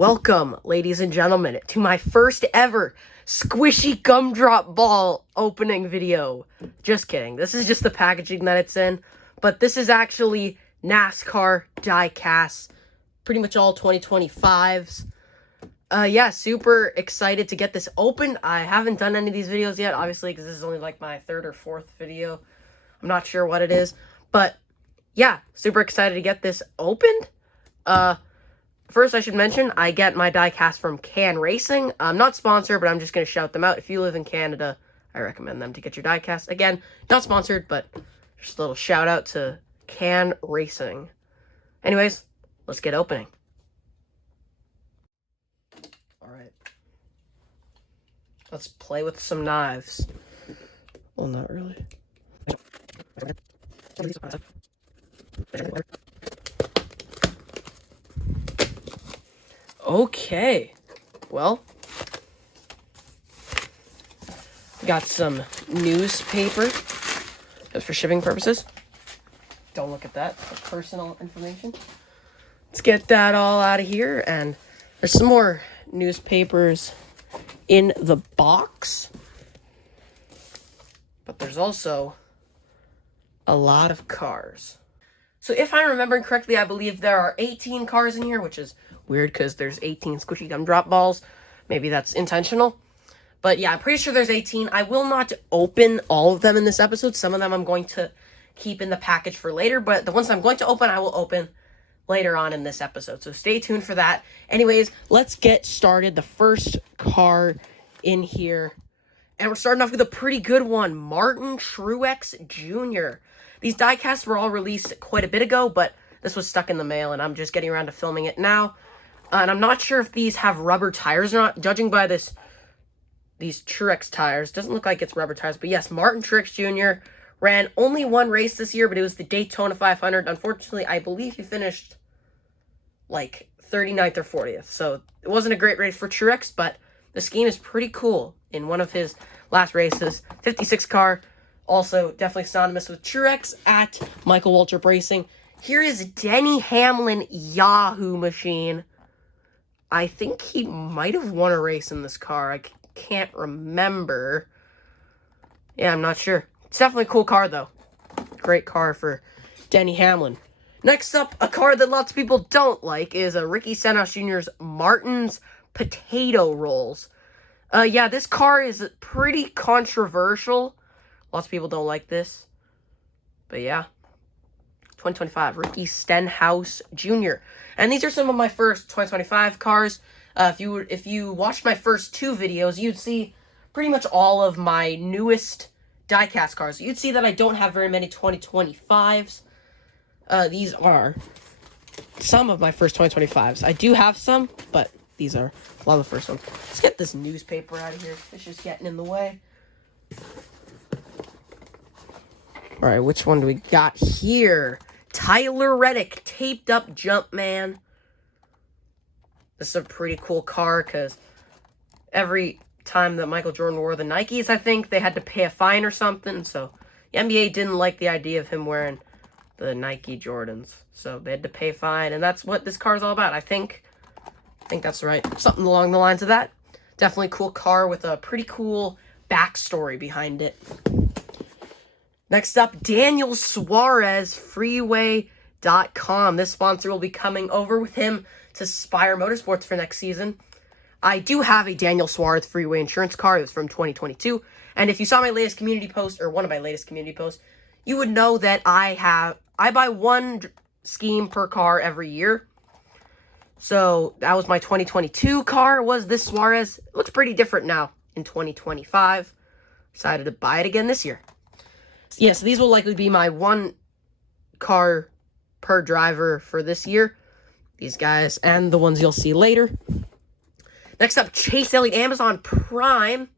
Welcome, ladies and gentlemen, to my first ever squishy gumdrop ball opening video. Just kidding. This is just the packaging that it's in, but this is actually NASCAR diecasts, pretty much all 2025s. Yeah, super excited to get this open. I haven't done any of these videos yet, obviously, because this is only like my third or fourth video. I'm not sure what it is, but yeah, super excited to get this opened. First, I should mention, I get my diecast from Can Racing. I'm not sponsored, but I'm just going to shout them out. If you live in Canada, I recommend them to get your diecast. Again, not sponsored, but just a little shout out to Can Racing. Anyways, let's get opening. Alright. Let's play with some knives. Well, not really. Okay, well, got some newspaper just for shipping purposes. Don't look at that, that's personal information. Let's get that all out of here, and there's some more newspapers in the box, but there's also a lot of cars. So if I'm remembering correctly, I believe there are 18 cars in here, which is weird because there's 18 squishy gumdrop balls. Maybe that's intentional. But yeah, I'm pretty sure there's 18. I will not open all of them in this episode. Some of them I'm going to keep in the package for later, but the ones I'm going to open, I will open later on in this episode. So stay tuned for that. Anyways, let's get started. The first car in here, and we're starting off with a pretty good one, Martin Truex Jr. These diecasts were all released quite a bit ago, but this was stuck in the mail, and I'm just getting around to filming it now. And I'm not sure if these have rubber tires or not, judging by these Truex tires. Doesn't look like it's rubber tires, but yes, Martin Truex Jr. ran only one race this year, but it was the Daytona 500. Unfortunately, I believe he finished like 39th or 40th, so it wasn't a great race for Truex, but the scheme is pretty cool. In one of his last races, 56 car, also definitely synonymous with Truex at Michael Waltrip Racing. Here is Denny Hamlin Yahoo Machine. I think he might have won a race in this car. I can't remember. Yeah, I'm not sure. It's definitely a cool car, though. Great car for Denny Hamlin. Next up, a car that lots of people don't like is Ricky Stenhouse Jr.'s Martin's Potato Rolls. Yeah, this car is pretty controversial. Lots of people don't like this. But yeah. 2025, Ricky Stenhouse Jr. And these are some of my first 2025 cars. If you watched my first two videos, you'd see pretty much all of my newest diecast cars. You'd see that I don't have very many 2025s. These are some of my first 2025s. I do have some, but these are a lot of the first ones. Let's get this newspaper out of here. It's just getting in the way. Alright, which one do we got here? Tyler Reddick, taped up Jumpman. This is a pretty cool car because every time that Michael Jordan wore the Nikes, I think, they had to pay a fine or something. So the NBA didn't like the idea of him wearing the Nike Jordans. So they had to pay a fine, and that's what this car is all about. I think that's right. Something along the lines of that. Definitely cool car with a pretty cool backstory behind it. Next up, Daniel Suarez, Freeway.com. This sponsor will be coming over with him to Spire Motorsports for next season. I do have a Daniel Suarez Freeway insurance car. It was from 2022. And if you saw my latest community post, or one of my latest community posts, you would know that I buy one scheme per car every year. So that was my 2022 car, was this Suarez. It looks pretty different now in 2025. Decided to buy it again this year. Yeah, so these will likely be my one car per driver for this year. These guys and the ones you'll see later. Next up, Chase Elliott Amazon Prime.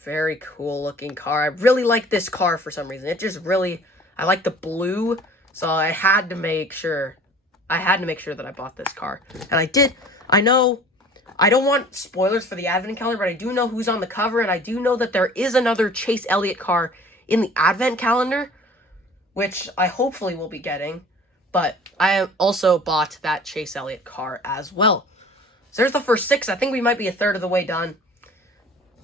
Very cool looking car. I really like this car for some reason. It just really, I like the blue, so I had to make sure that I bought this car. And I did. I know, I don't want spoilers for the advent calendar, but I do know who's on the cover, and I do know that there is another Chase Elliott car in the advent calendar, which I hopefully will be getting. but I also bought that Chase Elliott car as well. So there's the first 6. I think we might be a third of the way done.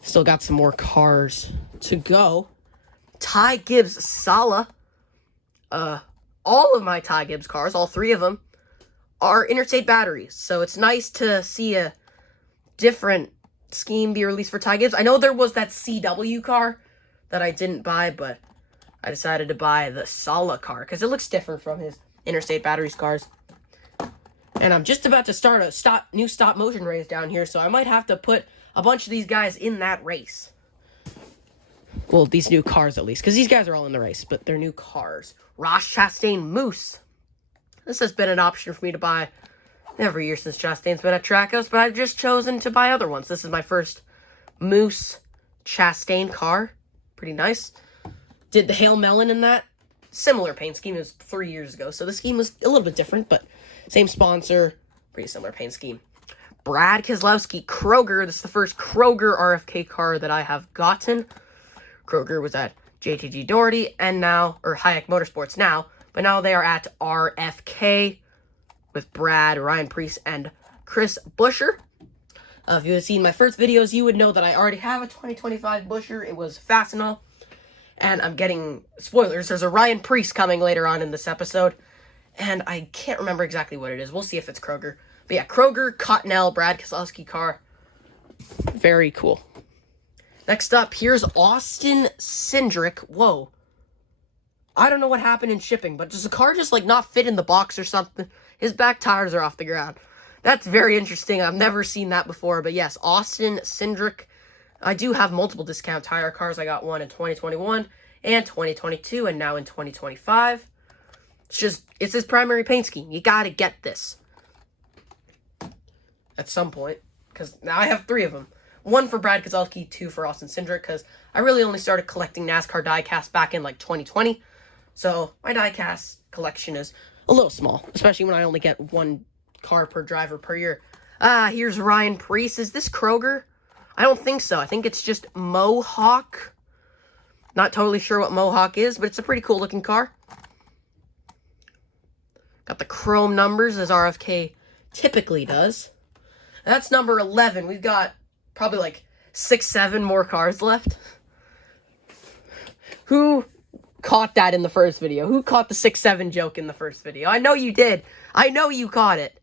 Still got some more cars to go. Ty Gibbs Sala. All of my Ty Gibbs cars, all 3 of them, are interstate batteries. So it's nice to see a different scheme be released for Ty Gibbs. I know there was that CW car that I didn't buy, but I decided to buy the Sala car because it looks different from his interstate batteries cars. And I'm just about to start a new stop motion race down here, so I might have to put a bunch of these guys in that race. Well, these new cars at least, because these guys are all in the race, but they're new cars. Ross Chastain Moose. This has been an option for me to buy every year since Chastain's been at Trackhouse, but I've just chosen to buy other ones. This is my first Moose Chastain car. Pretty nice. Did the Hail Melon in that. Similar paint scheme. It was 3 years ago, so the scheme was a little bit different, but same sponsor. Pretty similar paint scheme. Brad Keselowski Kroger. This is the first Kroger RFK car that I have gotten. Kroger was at JTG Doherty and now, or Hayek Motorsports now, but now they are at RFK with Brad, Ryan Preece, and Chris Buescher. If you had seen my first videos, you would know that I already have a 2025 Buescher. It was Fastenal. And I'm getting spoilers. There's a Ryan Preece coming later on in this episode. And I can't remember exactly what it is. We'll see if it's Kroger. But yeah, Kroger, Cottonelle, Brad Keselowski car. Very cool. Next up, here's Austin Cindric. Whoa. I don't know what happened in shipping, but does the car just like not fit in the box or something? His back tires are off the ground. That's very interesting. I've never seen that before. But yes, Austin Cindric. I do have multiple discount tire cars. I got one in 2021 and 2022 and now in 2025. It's his primary paint scheme. You gotta get this at some point because now I have 3 of them. 1 for Brad Keselowski, 2 for Austin Cindric because I really only started collecting NASCAR diecasts back in like 2020. So my diecast collection is a little small, especially when I only get 1 car per driver per year. Here's Ryan Preece. Is this Kroger? I don't think so. I think it's just Mohawk. Not totally sure what Mohawk is, but it's a pretty cool looking car. Got the chrome numbers as RFK typically does. That's number 11. We've got probably like 6, 7 more cars left. Who caught that in the first video? Who caught the 6-7 joke in the first video? I know you did. I know you caught it.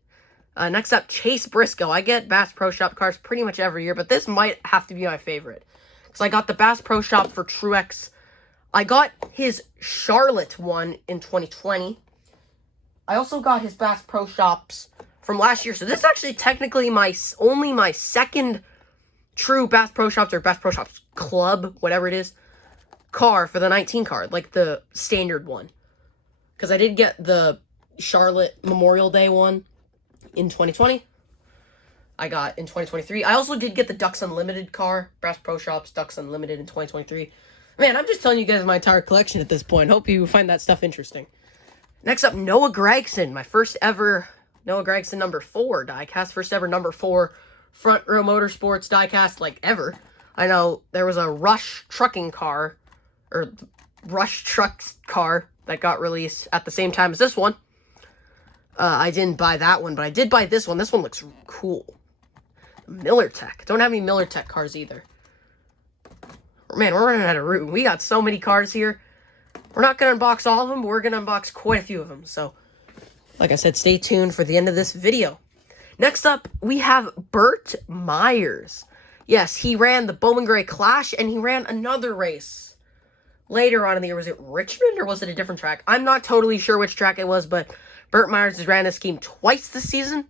Next up, Chase Briscoe. I get Bass Pro Shop cars pretty much every year, but this might have to be my favorite. Because I got the Bass Pro Shop for Truex. I got his Charlotte one in 2020. I also got his Bass Pro Shops from last year. So this is actually technically only my second true Bass Pro Shops or Bass Pro Shops Club, whatever it is, car for the 19 card. Like the standard one. Because I did get the Charlotte Memorial Day one in 2020. I got in 2023. I also did get the Ducks Unlimited car. Bass Pro Shops Ducks Unlimited in 2023. Man, I'm just telling you guys my entire collection at this point. Hope you find that stuff interesting. Next up, Noah Gragson. My first ever Noah Gragson number 4 diecast. First ever number 4 Front Row Motorsports diecast, like, ever. I know there was a Rush Trucking car, or Rush Trucks car that got released at the same time as this one. I didn't buy that one, but I did buy this one. This one looks cool. Miller Tech. Don't have any Miller Tech cars either. Man, we're running out of room. We got so many cars here. We're not going to unbox all of them, but we're going to unbox quite a few of them. So, like I said, stay tuned for the end of this video. Next up, we have Burt Myers. Yes, he ran the Bowman Gray Clash, and he ran another race later on in the year. Was it Richmond, or was it a different track? I'm not totally sure which track it was, but Burt Myers has ran this scheme twice this season.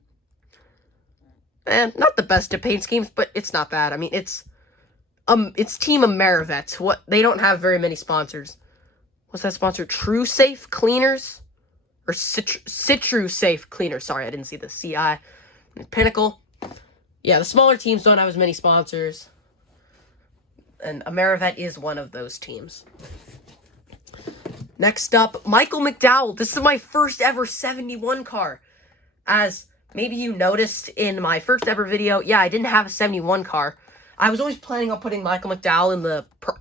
And not the best of paint schemes, but it's not bad. I mean, it's Team Amerivets. What, they don't have very many sponsors. What's that sponsor? True Safe Cleaners? Or Citru Safe Cleaners. Sorry, I didn't see the CI. Pinnacle. Yeah, the smaller teams don't have as many sponsors. And Amerivet is one of those teams. Next up, Michael McDowell. This is my first ever 71 car. As maybe you noticed in my first ever video, yeah, I didn't have a 71 car. I was always planning on putting Michael McDowell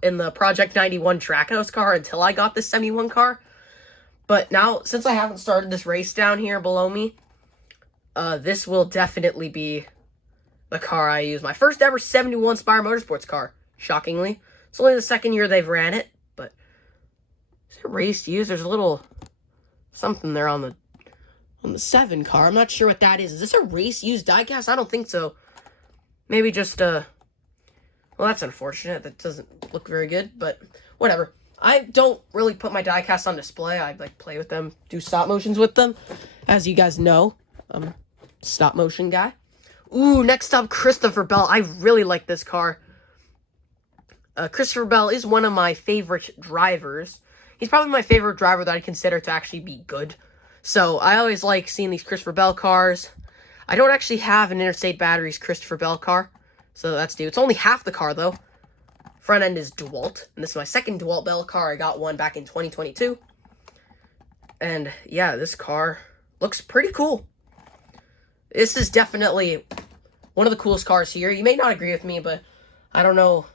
in the Project 91 Trackhouse car until I got this 71 car. But now, since I haven't started this race down here below me, this will definitely be the car I use. My first ever 71 Spire Motorsports car, shockingly. It's only the second year they've ran it, but is it race use? There's a little something there on the 7 car. I'm not sure what that is. Is this a race use diecast? I don't think so. Maybe just, well, that's unfortunate. That doesn't look very good, but whatever. I don't really put my diecast on display. I like play with them, do stop motions with them. As you guys know, I'm a stop motion guy. Ooh, next up, Christopher Bell. I really like this car. Christopher Bell is one of my favorite drivers. He's probably my favorite driver that I consider to actually be good. So I always like seeing these Christopher Bell cars. I don't actually have an Interstate Batteries Christopher Bell car, so that's new. It's only half the car, though. Front end is DeWalt, and this is my second DeWalt Bell car. I got one back in 2022. And yeah, this car looks pretty cool. This is definitely one of the coolest cars here. You may not agree with me, but I don't know.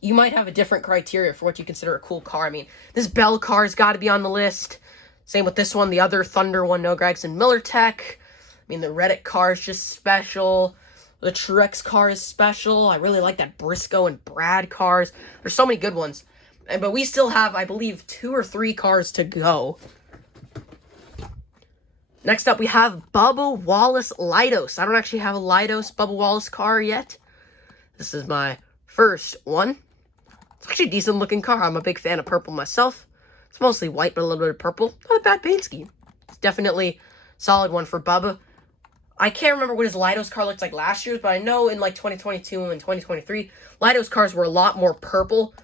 You might have a different criteria for what you consider a cool car. I mean, this Bell car's got to be on the list. Same with this one, the other Thunder one, no Gregson Miller Tech. I mean, the Reddick car is just special. The Truex car is special. I really like that Briscoe and Brad cars. There's so many good ones. But we still have, I believe, 2 or 3 cars to go. Next up, we have Bubba Wallace Lidos. I don't actually have a Lidos Bubba Wallace car yet. This is my first one. It's actually a decent looking car. I'm a big fan of purple myself. It's mostly white, but a little bit of purple. Not a bad paint scheme. It's definitely a solid one for Bubba. I can't remember what his Lidos car looked like last year, but I know in like 2022 and 2023, Lidos cars were a lot more purple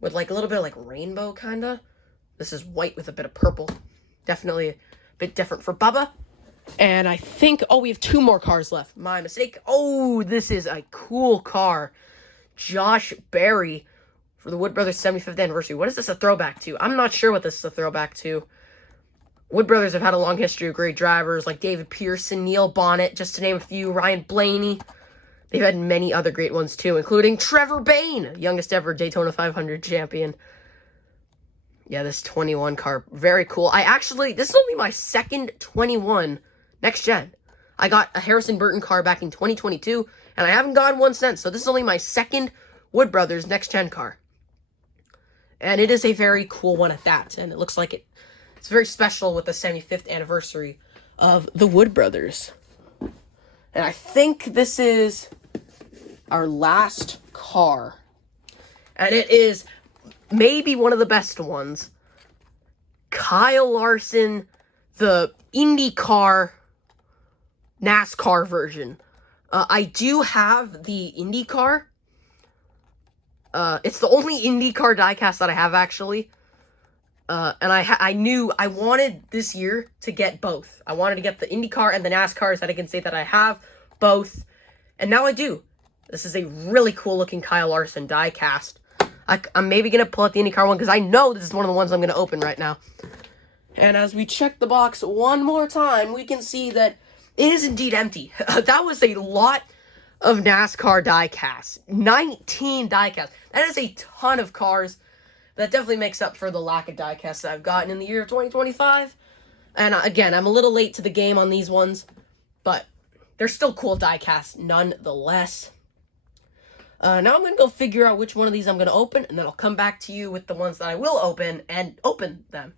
with like a little bit of like rainbow kind of. This is white with a bit of purple. Definitely a bit different for Bubba. And I think, oh, we have 2 more cars left. My mistake. Oh, this is a cool car. Josh Berry for the Wood Brothers 75th anniversary. What is this a throwback to? I'm not sure what this is a throwback to. Wood Brothers have had a long history of great drivers like David Pearson, Neil Bonnet, just to name a few, Ryan Blaney. They've had many other great ones too, including Trevor Bayne, youngest ever Daytona 500 champion. Yeah, this 21 car, very cool. This is only my second 21 next gen. I got a Harrison Burton car back in 2022, and I haven't gotten one since, so this is only my second Wood Brothers next gen car. And it is a very cool one at that, and it looks like it's very special with the 75th anniversary of the Wood Brothers. And I think this is our last car. And it is maybe one of the best ones. Kyle Larson, the IndyCar NASCAR version. I do have the IndyCar. It's the only IndyCar diecast that I have, actually. And I knew I wanted this year to get both. I wanted to get the IndyCar and the NASCAR so that I can say that I have both. And now I do. This is a really cool looking Kyle Larson diecast. I'm maybe going to pull out the IndyCar one because I know this is one of the ones I'm going to open right now. And as we check the box one more time, we can see that it is indeed empty. That was a lot of NASCAR diecasts. 19 diecasts. That is a ton of cars. That definitely makes up for the lack of diecasts that I've gotten in the year of 2025. And again, I'm a little late to the game on these ones, but they're still cool diecasts nonetheless. Now I'm going to go figure out which one of these I'm going to open, and then I'll come back to you with the ones that I will open and open them.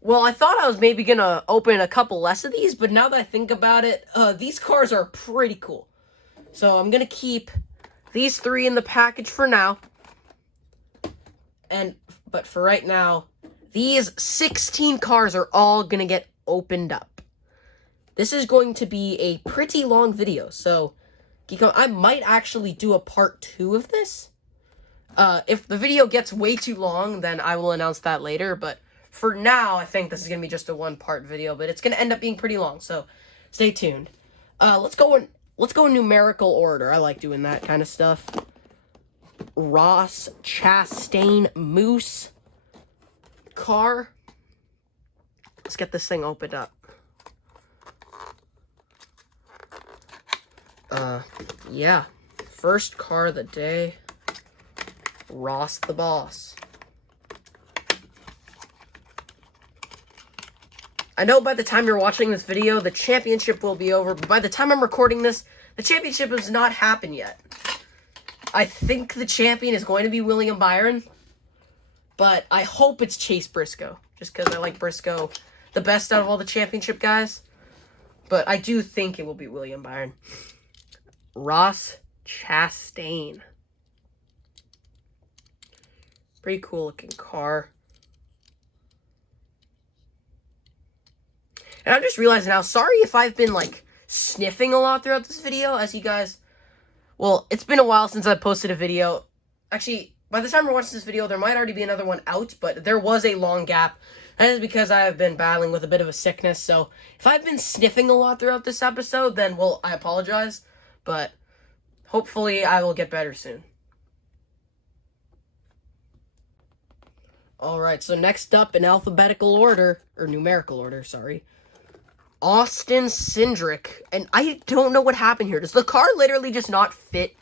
Well, I thought I was maybe going to open a couple less of these, but now that I think about it, these cars are pretty cool. So I'm going to keep these 3 in the package for now. But for right now, these 16 cars are all going to get opened up. This is going to be a pretty long video, so I might actually do a part 2 of this. If the video gets way too long, then I will announce that later, but for now, I think this is going to be just a 1-part video, but it's going to end up being pretty long, so stay tuned. Let's go in numerical order. I like doing that kind of stuff. Ross Chastain Moose car. Let's get this thing opened up. Yeah. First car of the day. Ross the Boss. I know by the time you're watching this video, the championship will be over, but by the time I'm recording this, the championship has not happened yet. I think the champion is going to be William Byron, but I hope it's Chase Briscoe, just because I like Briscoe the best out of all the championship guys. But I do think it will be William Byron. Ross Chastain. Pretty cool looking car. And I'm just realizing now, sorry if I've been, like, sniffing a lot throughout this video, as you guys... Well, it's been a while since I posted a video. Actually, by the time you're watching this video, there might already be another one out, but there was a long gap. That is because I have been battling with a bit of a sickness, so if I've been sniffing a lot throughout this episode, then, well, I apologize, but hopefully I will get better soon. Alright, so next up in alphabetical order, or numerical order, sorry, Austin Cindric, and I don't know what happened here. Does the car literally just not fit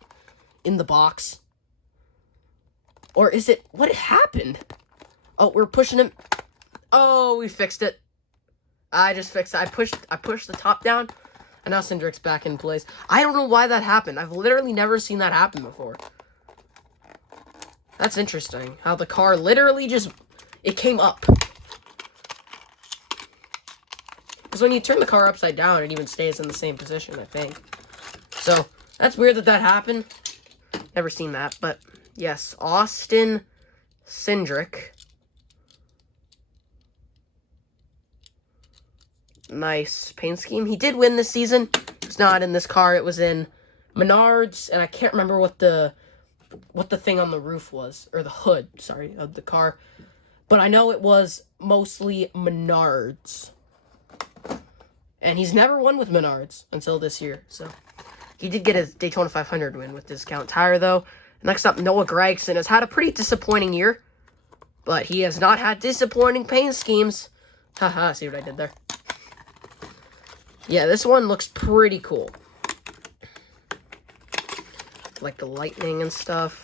in the box? Or is it, what happened? Oh, we're pushing him. Oh, we fixed it. I just fixed it. I pushed the top down, and now Cindric's back in place. I don't know why that happened. I've literally never seen that happen before. That's interesting. How the car literally just, it came up. Because when you turn the car upside down, it even stays in the same position, I think. So, that's weird that happened. Never seen that, but yes, Austin Cindric. Nice paint scheme. He did win this season. It's not in this car. It was in Menards, and I can't remember what the thing on the roof was, or the hood, sorry, of the car. But I know it was mostly Menards. And he's never won with Menards until this year, so. He did get his Daytona 500 win with Discount Tire, though. Next up, Noah Gragson has had a pretty disappointing year, but he has not had disappointing paint schemes. Haha, see what I did there? Yeah, this one looks pretty cool. Like the lightning and stuff.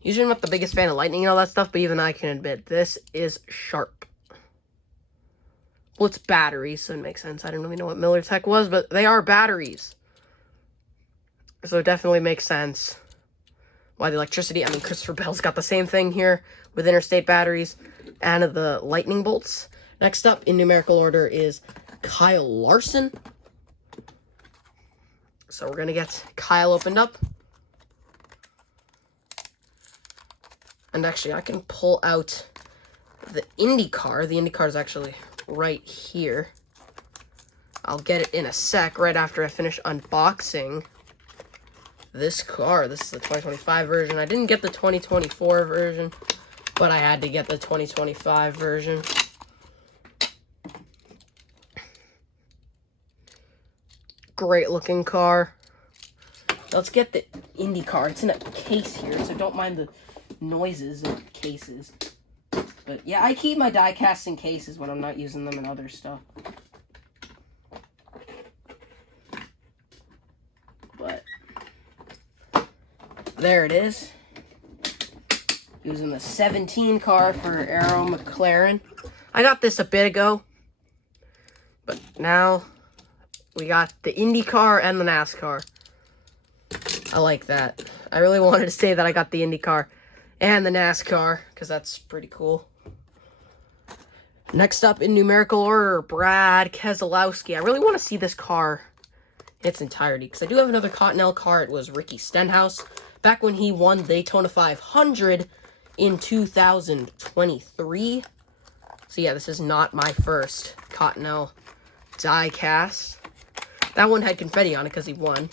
Usually I'm not the biggest fan of lightning and all that stuff, but even I can admit this is sharp. Well, it's batteries, so it makes sense. I don't really know what Miller Tech was, but they are batteries. So it definitely makes sense why the electricity... I mean, Christopher Bell's got the same thing here with interstate batteries and the lightning bolts. Next up in numerical order is Kyle Larson. So we're going to get Kyle opened up. And actually, I can pull out the IndyCar. The IndyCar is actually right here. I'll get it in a sec, right after I finish unboxing this car. This is the 2025 version. I didn't get the 2024 version, but I had to get the 2025 version. Great looking car. Let's get the IndyCar. It's in a case here, so don't mind the noises of cases. But yeah, I keep my diecasts in cases when I'm not using them in other stuff. But there it is. Using the 17 car for Arrow McLaren. I got this a bit ago, but now we got the IndyCar and the NASCAR. I like that. I really wanted to say that I got the IndyCar and the NASCAR, because that's pretty cool. Next up in numerical order, Brad Keselowski. I really want to see this car in its entirety, because I do have another Cottonelle car. It was Ricky Stenhouse, back when he won Daytona 500 in 2023. So yeah, this is not my first Cottonelle diecast. That one had confetti on it because he won.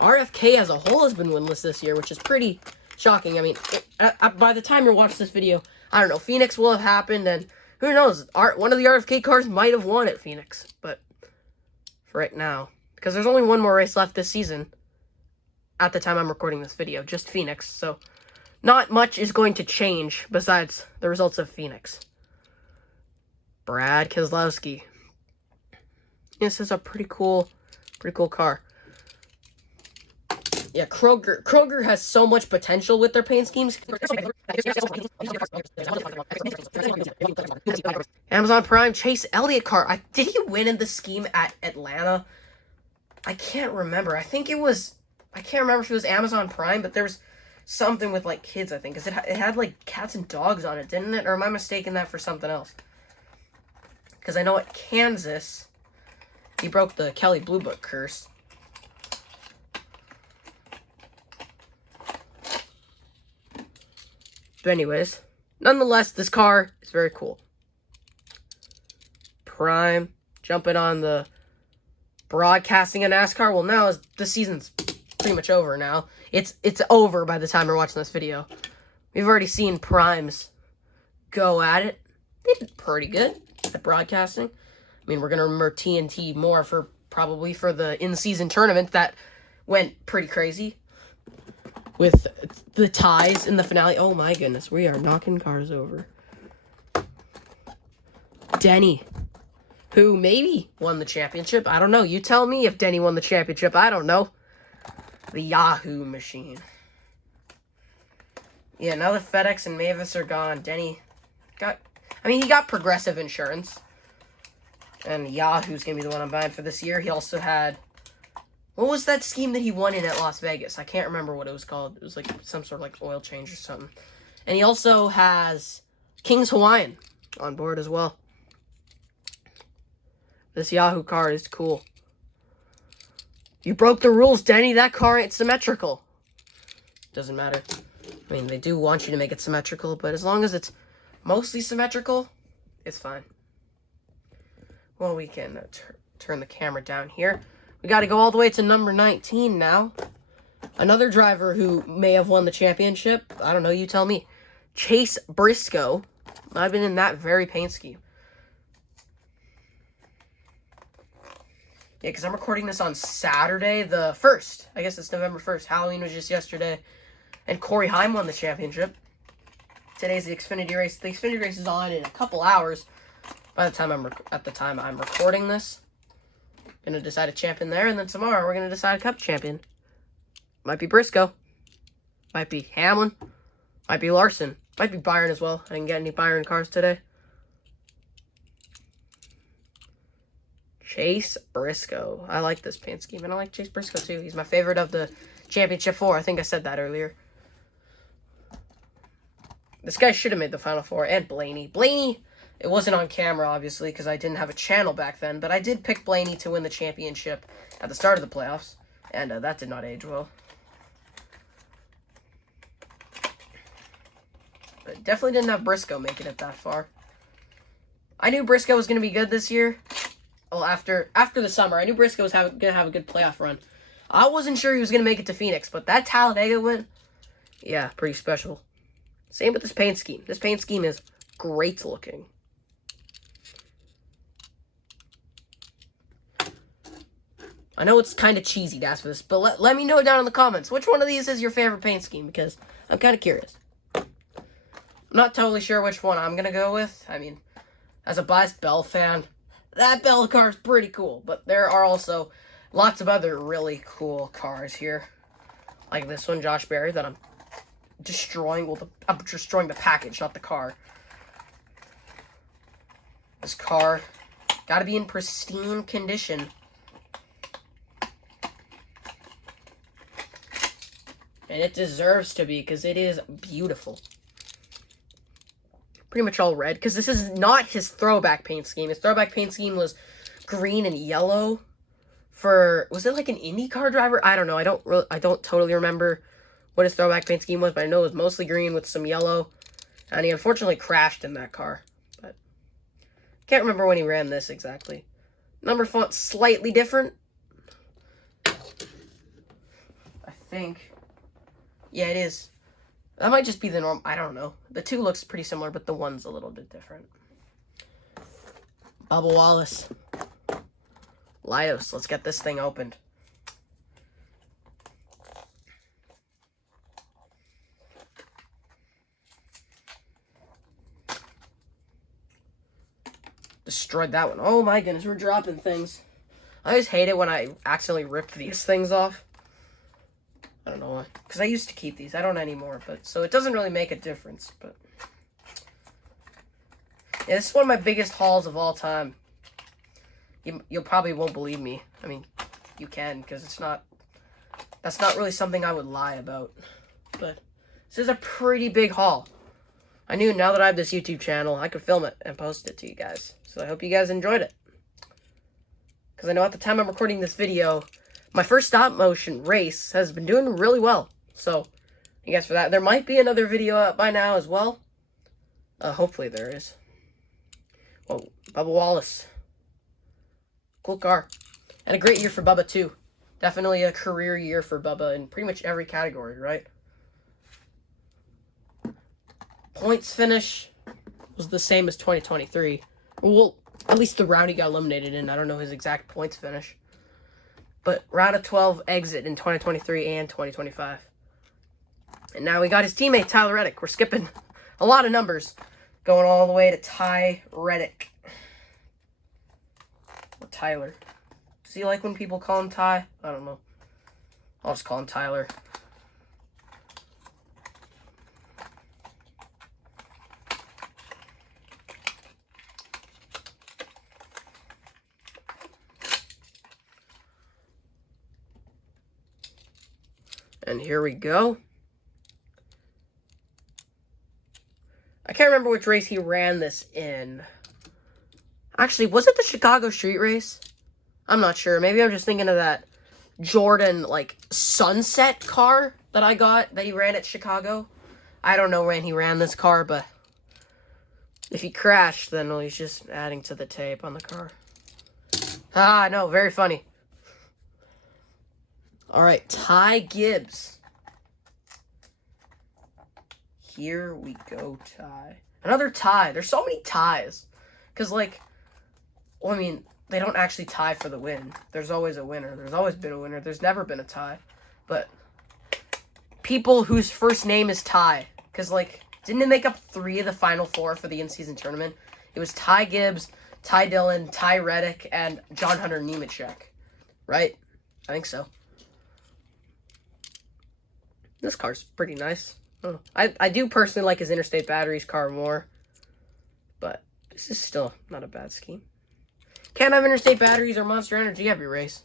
RFK as a whole has been winless this year, which is pretty shocking. I mean, by the time you're watching this video, I don't know, Phoenix will have happened, and who knows, one of the RFK cars might have won at Phoenix, but for right now, because there's only one more race left this season at the time I'm recording this video, just Phoenix, so not much is going to change besides the results of Phoenix. Brad Keselowski. This is a pretty cool car. Yeah, Kroger has so much potential with their paint schemes. Amazon Prime, Chase Elliott car. Did he win in the scheme at Atlanta? I can't remember. I can't remember if it was Amazon Prime, but there was something with, like, kids, I think. Because it had, like, cats and dogs on it, didn't it? Or am I mistaking that for something else? Because I know at Kansas, he broke the Kelly Blue Book curse. But anyways, nonetheless, this car is very cool. Prime, jumping on the broadcasting of NASCAR. Well, now the season's pretty much over now. It's over by the time we're watching this video. We've already seen Primes go at it. They did pretty good at broadcasting. I mean, we're going to remember TNT more probably for the in-season tournament that went pretty crazy with the ties in the finale. Oh my goodness, we are knocking cars over. Denny, who maybe won the championship. I don't know. You tell me if Denny won the championship. I don't know. The Yahoo machine. Yeah, now that FedEx and Mavis are gone, Denny he got Progressive Insurance. And Yahoo's going to be the one I'm buying for this year. He also had... What was that scheme that he won in at Las Vegas? I can't remember what it was called. It was like some sort of like oil change or something. And he also has King's Hawaiian on board as well. This Yahoo car is cool. You broke the rules, Denny. That car ain't symmetrical. Doesn't matter. I mean, they do want you to make it symmetrical, but as long as it's mostly symmetrical, it's fine. Well, we can turn the camera down here. We got to go all the way to number 19 now. Another driver who may have won the championship. I don't know, you tell me. Chase Briscoe. I've been in that very paint scheme. Yeah, because I'm recording this on Saturday the 1st. I guess it's November 1st. Halloween was just yesterday. And Corey Heim won the championship. Today's the Xfinity race. The Xfinity race is on in a couple hours. By the time I'm recording this. Gonna decide a champion there, and then tomorrow we're gonna decide a cup champion. Might be Briscoe. Might be Hamlin. Might be Larson. Might be Byron as well. I didn't get any Byron cars today. Chase Briscoe. I like this paint scheme, and I like Chase Briscoe too. He's my favorite of the championship 4. I think I said that earlier. This guy should have made the Final 4, and Blaney. Blaney, it wasn't on camera, obviously, because I didn't have a channel back then, but I did pick Blaney to win the championship at the start of the playoffs, and that did not age well. But definitely didn't have Briscoe making it that far. I knew Briscoe was going to be good this year. Well, after the summer, I knew Briscoe was going to have a good playoff run. I wasn't sure he was going to make it to Phoenix, but that Talladega win, yeah, pretty special. Same with this paint scheme. This paint scheme is great looking. I know it's kind of cheesy to ask for this, but let me know down in the comments which one of these is your favorite paint scheme, because I'm kind of curious. I'm not totally sure which one I'm going to go with. I mean, as a biased Bell fan, that Bell car is pretty cool, but there are also lots of other really cool cars here. Like this one, Josh Berry, that I'm destroying. Well, I'm destroying the package, not the car. This car got to be in pristine condition. And it deserves to be, because it is beautiful. Pretty much all red, because this is not his throwback paint scheme. His throwback paint scheme was green and yellow for, was it like an IndyCar driver? I don't know. I don't totally remember what his throwback paint scheme was, but I know it was mostly green with some yellow. And he unfortunately crashed in that car. But can't remember when he ran this exactly. Number font slightly different. I think. Yeah, it is. That might just be the norm. I don't know. The 2 looks pretty similar, but the 1's a little bit different. Bubba Wallace. Lios, let's get this thing opened. Destroyed that one. Oh my goodness, we're dropping things. I always hate it when I accidentally rip these things off. I Because I used to keep these. I don't anymore. But so it doesn't really make a difference. But yeah, this is one of my biggest hauls of all time. You'll probably won't believe me. I mean, you can, because that's not really something I would lie about. But this is a pretty big haul. I knew now that I have this YouTube channel, I could film it and post it to you guys. So I hope you guys enjoyed it. Because I know at the time I'm recording this video, my first stop motion race has been doing really well. So, you guys for that. There might be another video up by now as well. Hopefully there is. Whoa, Bubba Wallace. Cool car. And a great year for Bubba, too. Definitely a career year for Bubba in pretty much every category, right? Points finish was the same as 2023. Well, at least the round he got eliminated in. I don't know his exact points finish. But round of 12 exit in 2023 and 2025. And now we got his teammate, Tyler Reddick. We're skipping a lot of numbers. Going all the way to Ty Reddick. Or Tyler. Does he like when people call him Ty? I don't know. I'll just call him Tyler. And here we go. I can't remember which race he ran this in. Actually, was it the Chicago street race? I'm not sure. Maybe I'm just thinking of that Jordan, like, sunset car that I got that he ran at Chicago. I don't know when he ran this car, but if he crashed, then well, he's just adding to the tape on the car. Ah, no, very funny. All right, Ty Gibbs. Here we go, Ty. Another tie. There's so many ties. Because, like, well, I mean, they don't actually tie for the win. There's always a winner. There's always been a winner. There's never been a tie. But people whose first name is Ty. Because, like, didn't it make up 3 of the final 4 for the in-season tournament? It was Ty Gibbs, Ty Dillon, Ty Reddick, and John Hunter Nemechek. Right? I think so. This car's pretty nice. I do personally like his Interstate Batteries car more. But this is still not a bad scheme. Can't have Interstate Batteries or Monster Energy every race.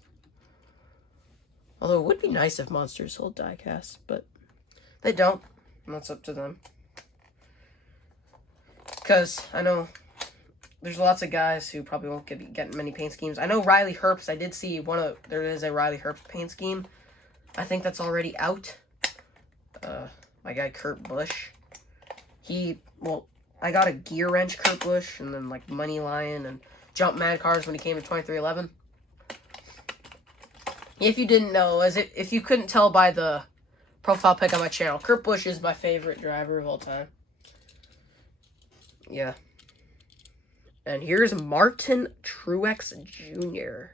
Although it would be nice if Monsters sold diecasts, but they don't. And that's up to them. Because I know there's lots of guys who probably won't be getting many paint schemes. I know Riley Herbst, I did see there is a Riley Herbst paint scheme. I think that's already out. My guy Kurt Busch. I got a Gear Wrench Kurt Busch, and then like Money Lion and Jumpman cars when he came to 2311. If you didn't know, if you couldn't tell by the profile pic on my channel, Kurt Busch is my favorite driver of all time. Yeah. And here's Martin Truex Jr.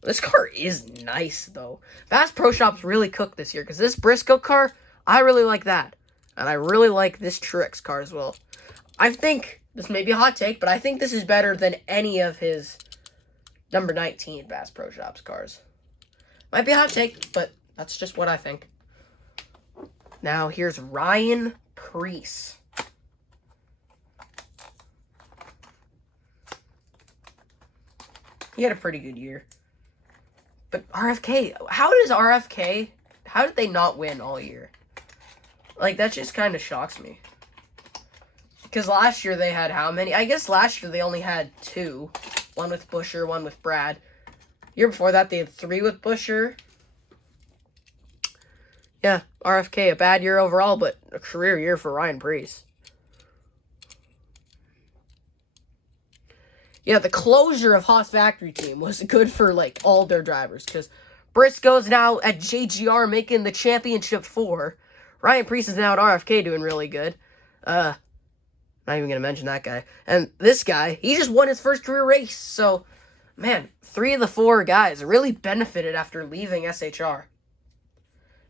This car is nice, though. Bass Pro Shops really cooked this year, because this Briscoe car, I really like that. And I really like this Truex car as well. I think, this may be a hot take, but I think this is better than any of his number 19 Bass Pro Shops cars. Might be a hot take, but that's just what I think. Now, here's Ryan Preece. He had a pretty good year. But RFK, how did they not win all year? Like, that just kind of shocks me. Because last year they had how many? I guess last year they only had 2. One with Buescher, one with Brad. Year before that they had 3 with Buescher. Yeah, RFK, a bad year overall, but a career year for Ryan Preece. Yeah, the closure of Haas Factory Team was good for, like, all their drivers. Because Briscoe's now at JGR making the Championship 4. Ryan Preece is now at RFK doing really good. Not even going to mention that guy. And this guy, he just won his first career race. So, man, 3 of the 4 guys really benefited after leaving SHR.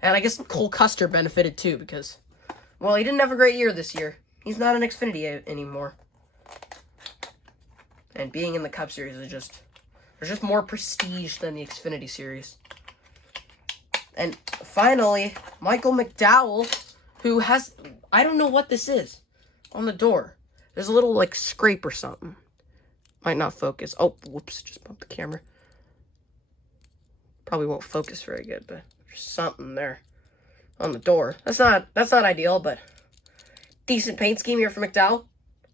And I guess Cole Custer benefited too because, well, he didn't have a great year this year. He's not an Xfinity anymore. And being in the Cup Series is just, there's just more prestige than the Xfinity Series. And finally, Michael McDowell, who has, I don't know what this is on the door. There's a little, like, scrape or something. Might not focus. Oh, whoops, just bumped the camera. Probably won't focus very good, but there's something there on the door. That's not ideal, but decent paint scheme here for McDowell.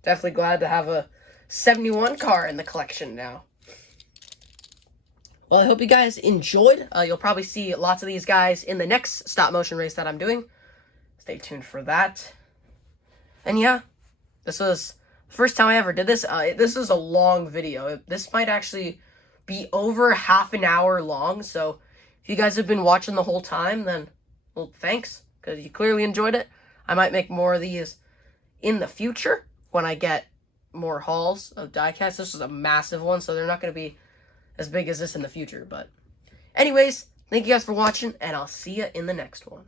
Definitely glad to have a 71 car in the collection now. Well, I hope you guys enjoyed. You'll probably see lots of these guys in the next stop motion race that I'm doing. Stay tuned for that. And yeah, this was the first time I ever did this. This is a long video. This might actually be over half an hour long. So if you guys have been watching the whole time, then, well, thanks, because you clearly enjoyed it. I might make more of these in the future when I get more hauls of diecasts. This is a massive one, so they're not going to be as big as this in the future. But anyways, thank you guys for watching, and I'll see you in the next one.